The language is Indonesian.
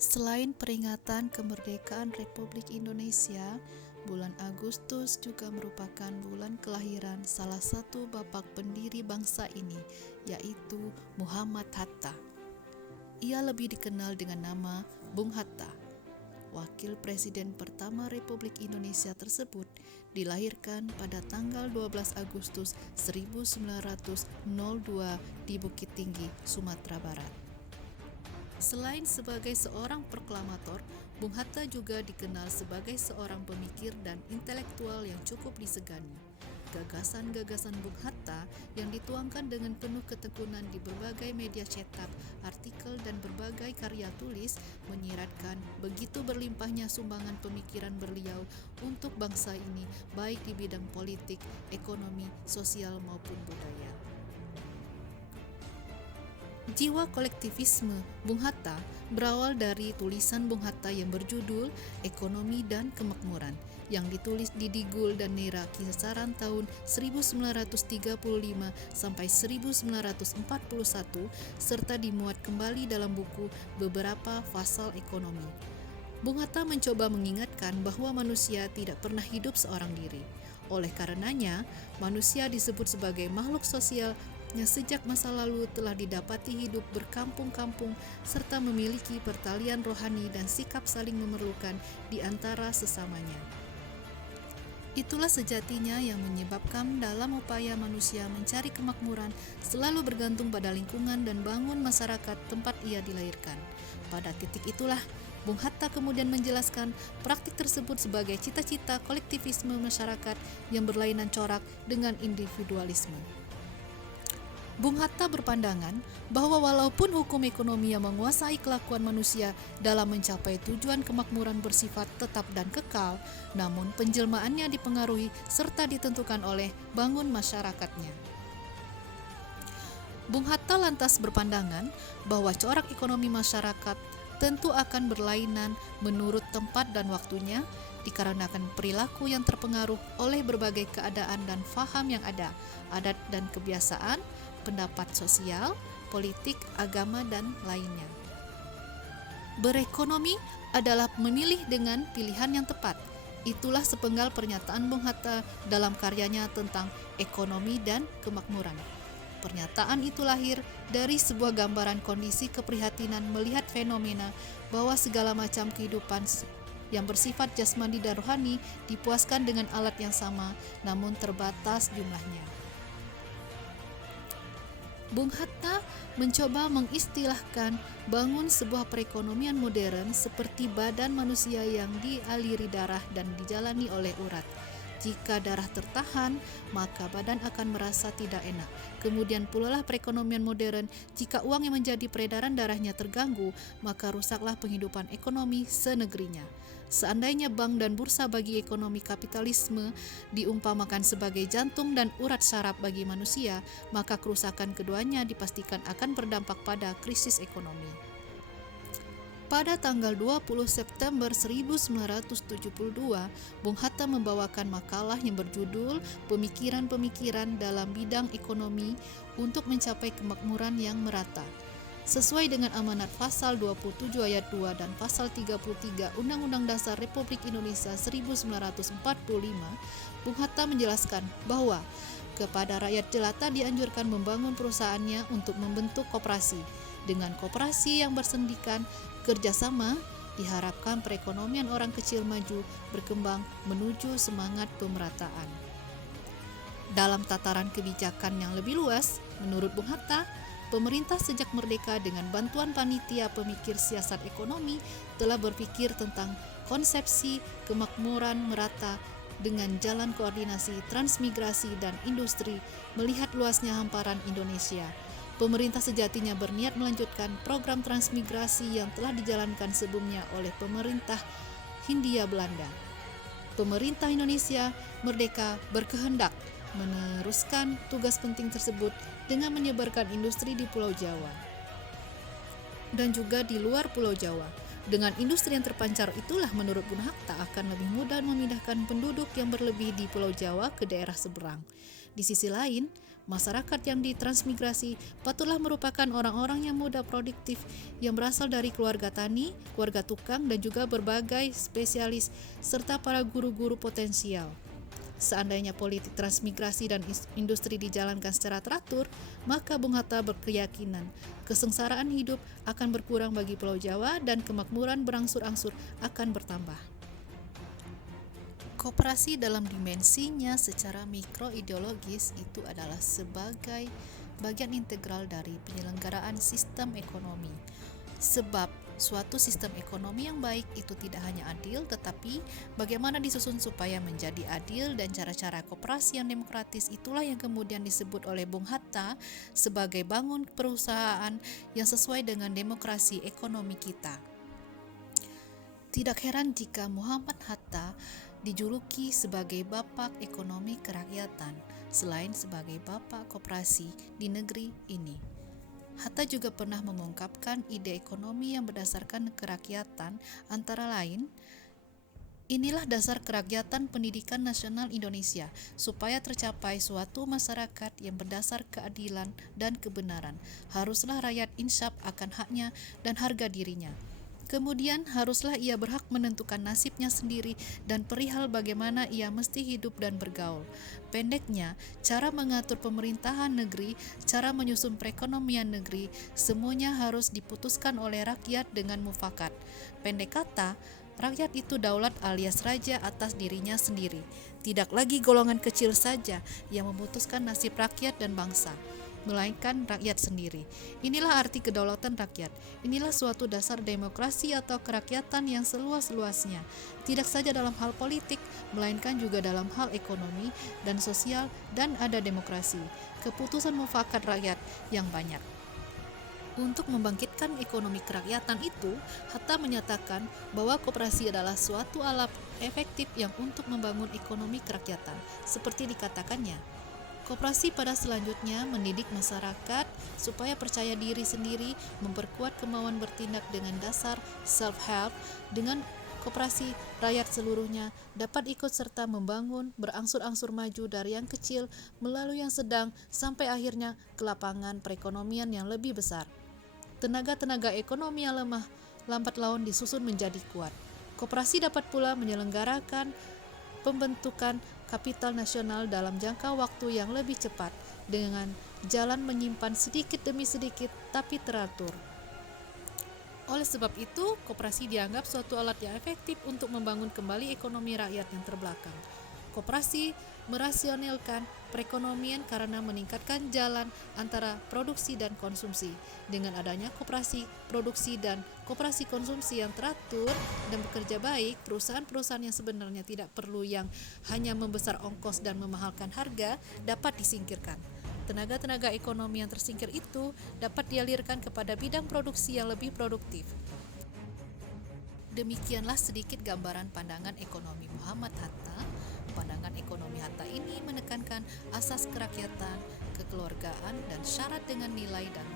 Selain peringatan kemerdekaan Republik Indonesia, bulan Agustus juga merupakan bulan kelahiran salah satu bapak pendiri bangsa ini, yaitu Muhammad Hatta. Ia lebih dikenal dengan nama Bung Hatta. Wakil Presiden pertama Republik Indonesia tersebut dilahirkan pada tanggal 12 Agustus 1902 di Bukit Tinggi, Sumatera Barat. Selain sebagai seorang proklamator, Bung Hatta juga dikenal sebagai seorang pemikir dan intelektual yang cukup disegani. Gagasan-gagasan Bung Hatta yang dituangkan dengan penuh ketekunan di berbagai media cetak, artikel, dan berbagai karya tulis menyiratkan begitu berlimpahnya sumbangan pemikiran beliau untuk bangsa ini, baik di bidang politik, ekonomi, sosial, maupun budaya. Jiwa kolektivisme Bung Hatta berawal dari tulisan Bung Hatta yang berjudul Ekonomi dan Kemakmuran yang ditulis di Digul dan Nera kisaran tahun 1935 sampai 1941 serta dimuat kembali dalam buku beberapa pasal ekonomi. Bung Hatta mencoba mengingatkan bahwa manusia tidak pernah hidup seorang diri. Oleh karenanya, manusia disebut sebagai makhluk sosial yang sejak masa lalu telah didapati hidup berkampung-kampung serta memiliki pertalian rohani dan sikap saling memerlukan di antara sesamanya. Itulah sejatinya yang menyebabkan dalam upaya manusia mencari kemakmuran selalu bergantung pada lingkungan dan bangun masyarakat tempat ia dilahirkan. Pada titik itulah Bung Hatta kemudian menjelaskan praktik tersebut sebagai cita-cita kolektivisme masyarakat yang berlainan corak dengan individualisme. Bung Hatta berpandangan bahwa walaupun hukum ekonomi yang menguasai kelakuan manusia dalam mencapai tujuan kemakmuran bersifat tetap dan kekal, namun penjelmaannya dipengaruhi serta ditentukan oleh bangun masyarakatnya. Bung Hatta lantas berpandangan bahwa corak ekonomi masyarakat tentu akan berlainan menurut tempat dan waktunya, dikarenakan perilaku yang terpengaruh oleh berbagai keadaan dan faham yang ada, adat dan kebiasaan, pendapat sosial, politik, agama, dan lainnya. Berekonomi adalah memilih dengan pilihan yang tepat. Itulah sepenggal pernyataan Bung Hatta dalam karyanya tentang ekonomi dan kemakmuran. Pernyataan itu lahir dari sebuah gambaran kondisi keprihatinan melihat fenomena bahwa segala macam kehidupan yang bersifat jasmani dan rohani dipuaskan dengan alat yang sama, namun terbatas jumlahnya. Bung Hatta mencoba mengistilahkan bangun sebuah perekonomian modern seperti badan manusia yang dialiri darah dan dijalani oleh urat. Jika darah tertahan, maka badan akan merasa tidak enak. Kemudian pula lah perekonomian modern, jika uang yang menjadi peredaran darahnya terganggu, maka rusaklah penghidupan ekonomi senegerinya. Seandainya bank dan bursa bagi ekonomi kapitalisme diumpamakan sebagai jantung dan urat saraf bagi manusia, maka kerusakan keduanya dipastikan akan berdampak pada krisis ekonomi. Pada tanggal 20 September 1972, Bung Hatta membawakan makalah yang berjudul Pemikiran-pemikiran dalam bidang ekonomi untuk mencapai kemakmuran yang merata. Sesuai dengan amanat pasal 27 ayat 2 dan pasal 33 Undang-Undang Dasar Republik Indonesia 1945, Bung Hatta menjelaskan bahwa kepada rakyat jelata dianjurkan membangun perusahaannya untuk membentuk koperasi. Dengan koperasi yang bersendikan kerjasama, diharapkan perekonomian orang kecil maju berkembang menuju semangat pemerataan. Dalam tataran kebijakan yang lebih luas, menurut Bung Hatta, pemerintah sejak merdeka dengan bantuan panitia pemikir siasat ekonomi telah berpikir tentang konsepsi kemakmuran merata dengan jalan koordinasi transmigrasi dan industri melihat luasnya hamparan Indonesia. Pemerintah sejatinya berniat melanjutkan program transmigrasi yang telah dijalankan sebelumnya oleh pemerintah Hindia Belanda. Pemerintah Indonesia merdeka berkehendak meneruskan tugas penting tersebut dengan menyebarkan industri di Pulau Jawa dan juga di luar Pulau Jawa. Dengan industri yang terpancar itulah menurut Bung Hatta akan lebih mudah memindahkan penduduk yang berlebih di Pulau Jawa ke daerah seberang. Di sisi lain, Masyarakat yang ditransmigrasi patutlah merupakan orang-orang yang muda produktif yang berasal dari keluarga tani, keluarga tukang, dan juga berbagai spesialis serta para guru-guru potensial. Seandainya politik transmigrasi dan industri dijalankan secara teratur, maka Bung Hatta berkeyakinan kesengsaraan hidup akan berkurang bagi Pulau Jawa dan kemakmuran berangsur-angsur akan bertambah. Koperasi dalam dimensinya secara mikroideologis itu adalah sebagai bagian integral dari penyelenggaraan sistem ekonomi. Sebab suatu sistem ekonomi yang baik itu tidak hanya adil, tetapi bagaimana disusun supaya menjadi adil, dan cara-cara koperasi yang demokratis itulah yang kemudian disebut oleh Bung Hatta sebagai bangun perusahaan yang sesuai dengan demokrasi ekonomi kita. Tidak heran jika Muhammad Hatta dijuluki sebagai bapak ekonomi kerakyatan, selain sebagai bapak koperasi di negeri ini. Hatta juga pernah mengungkapkan ide ekonomi yang berdasarkan kerakyatan, antara lain, inilah dasar kerakyatan pendidikan nasional Indonesia, supaya tercapai suatu masyarakat yang berdasar keadilan dan kebenaran. Haruslah rakyat insaf akan haknya dan harga dirinya. Kemudian haruslah ia berhak menentukan nasibnya sendiri dan perihal bagaimana ia mesti hidup dan bergaul. Pendeknya, cara mengatur pemerintahan negeri, cara menyusun perekonomian negeri, semuanya harus diputuskan oleh rakyat dengan mufakat. Pendek kata, rakyat itu daulat alias raja atas dirinya sendiri. Tidak lagi golongan kecil saja yang memutuskan nasib rakyat dan bangsa, melainkan rakyat sendiri. Inilah arti kedaulatan rakyat. Inilah suatu dasar demokrasi atau kerakyatan yang seluas-luasnya, tidak saja dalam hal politik, melainkan juga dalam hal ekonomi dan sosial, dan ada demokrasi, keputusan mufakat rakyat yang banyak. Untuk membangkitkan ekonomi kerakyatan itu, Hatta menyatakan bahwa koperasi adalah suatu alat efektif yang untuk membangun ekonomi kerakyatan, seperti dikatakannya. Koperasi pada selanjutnya mendidik masyarakat supaya percaya diri sendiri, memperkuat kemauan bertindak dengan dasar self-help. Dengan koperasi, rakyat seluruhnya dapat ikut serta membangun, berangsur-angsur maju dari yang kecil melalui yang sedang sampai akhirnya ke lapangan perekonomian yang lebih besar. Tenaga-tenaga ekonomi yang lemah lambat laun disusun menjadi kuat. Koperasi dapat pula menyelenggarakan pembentukan kapital nasional dalam jangka waktu yang lebih cepat, dengan jalan menyimpan sedikit demi sedikit tapi teratur. Oleh sebab itu, koperasi dianggap suatu alat yang efektif untuk membangun kembali ekonomi rakyat yang terbelakang. Koperasi merasionalkan perekonomian karena meningkatkan jalan antara produksi dan konsumsi. Dengan adanya koperasi produksi dan koperasi konsumsi yang teratur dan bekerja baik, perusahaan-perusahaan yang sebenarnya tidak perlu yang hanya membesar ongkos dan memahalkan harga dapat disingkirkan. Tenaga-tenaga ekonomi yang tersingkir itu dapat dialirkan kepada bidang produksi yang lebih produktif. Demikianlah sedikit gambaran pandangan ekonomi Muhammad Hatta. Pandangan ekonomi Hatta ini menekankan asas kerakyatan, kekeluargaan, dan syarat dengan nilai dan